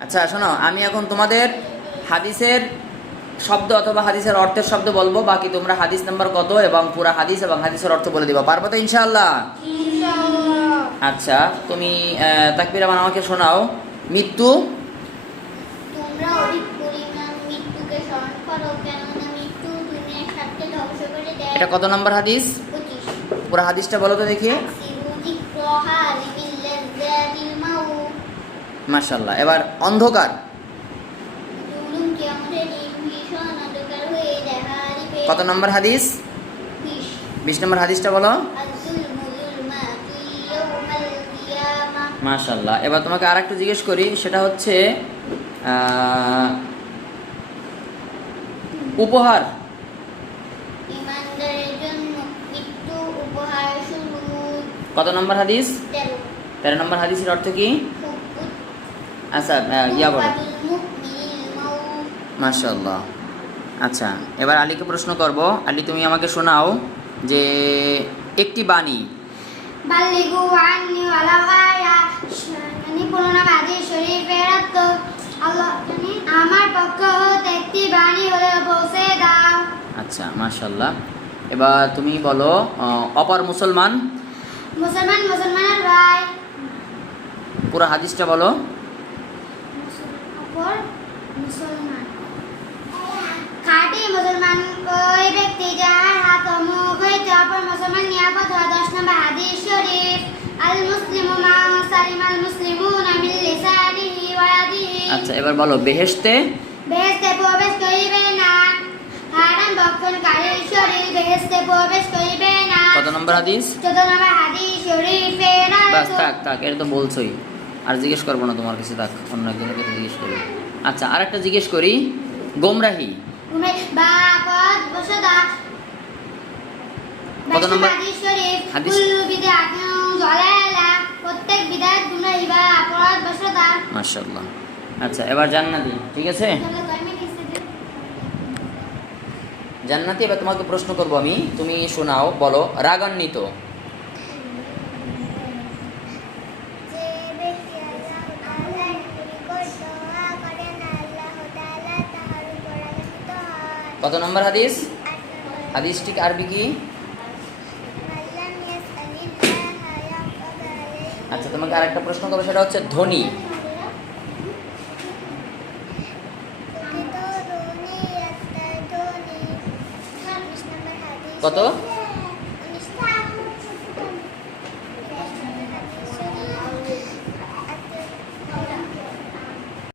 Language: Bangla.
আচ্ছা শোনো, আমি এখন তোমাদের হাদিসের শব্দ অথবা হাদিসের অর্থের শব্দ বলবো, বাকি তোমরা হাদিস নাম্বার কত এবং পুরা হাদিস এবং হাদিসের অর্থ বলে দিবা। পারবো তো ইনশাআল্লাহ? আচ্ছা, তুমি তাকবীর আমার আমাকে শোনাও। মৃত্যু, তোমরা অধিক পরিমাণ মৃত্যুকে স্মরণ করো, কেননা মৃত্যু দুনিয়ার সবচেয়ে ধ্বংস করে দেয়। এটা কত নম্বর হাদিস? 25। পুরা হাদিসটা বলো তো দেখি। মাশাআল্লাহ। এবার অন্ধকার, কত নম্বর হাদিস? 20 নম্বর হাদিসটা বলো। মাশাআল্লাহ। এবার তোমাকে আর একটু জিজ্ঞেস করি, সেটা হচ্ছে উপহার, কত নম্বর হাদিস? 13 নম্বর হাদিসের অর্থ কি? আচ্ছা ইয়া বলো। মাশাআল্লাহ। আচ্ছা, এবার আলীকে প্রশ্ন করব। আলী, তুমি আমাকে শোনাও যে একটি বাণী। বাল্লিগু আন্নি ওয়ালাউ আয়া, পুরোনো হাদিস শরীফের অর্থ, আল্লাহ আমার পক্ষ হতে একটি বাণী হলে পৌঁছে দাও। আচ্ছা, মাশাআল্লাহ। এবার তুমি বলো অপর মুসলমান। মুসলমান মুসলমানের ভাই। পুরো হাদিসটা বলো। অপর মুসলমান, খাঁটি মুসলমান ওই ব্যক্তি যার হাত ও মুখ হইতে অপর মুসলমান নিরাপদ হয়। 10 নম্বর হাদিস শরীফ, আল মুসলিমু মান সালিমাল মুসলিমুনা মিন লিসানিহি ওয়া ইয়াদিহি। আচ্ছা, এবার বলো বেহেশতে। বেহেশতে প্রবেশ করিবে না হারাম ভক্ষণকারীর শরীর বেহেশতে প্রবেশ করিবে না। কত নম্বর হাদিস? 14 নম্বর হাদিস শরীফের বাস, থাক, এটা তো বলছোই, আর জিজ্ঞেস করবো না তোমার কাছে, থাক, অন্য একজনের কাছে জিজ্ঞেস করি। আচ্ছা, আর একটা জিজ্ঞেস করি, গোমরাহি, কত নম্বর হাদিস শরীফ? হাদিস? কুল্লু বিদআতিন যালালা, প্রত্যেক বিদআত গুনাহ বা অপরাধ বশতা। মাশাআল্লাহ। আচ্ছা, এবার জান্নাতি, ঠিক আছে? জান্নাতি, এবার তোমাকে প্রশ্ন করব আমি, তুমি শোনাও, বলো রাগান্বিত। কত নম্বর হাদিস? হাদিসটির আরবি কি? আচ্ছা, তোমাকে আরেকটা প্রশ্ন করবো, সেটা হচ্ছে ধনী। কত?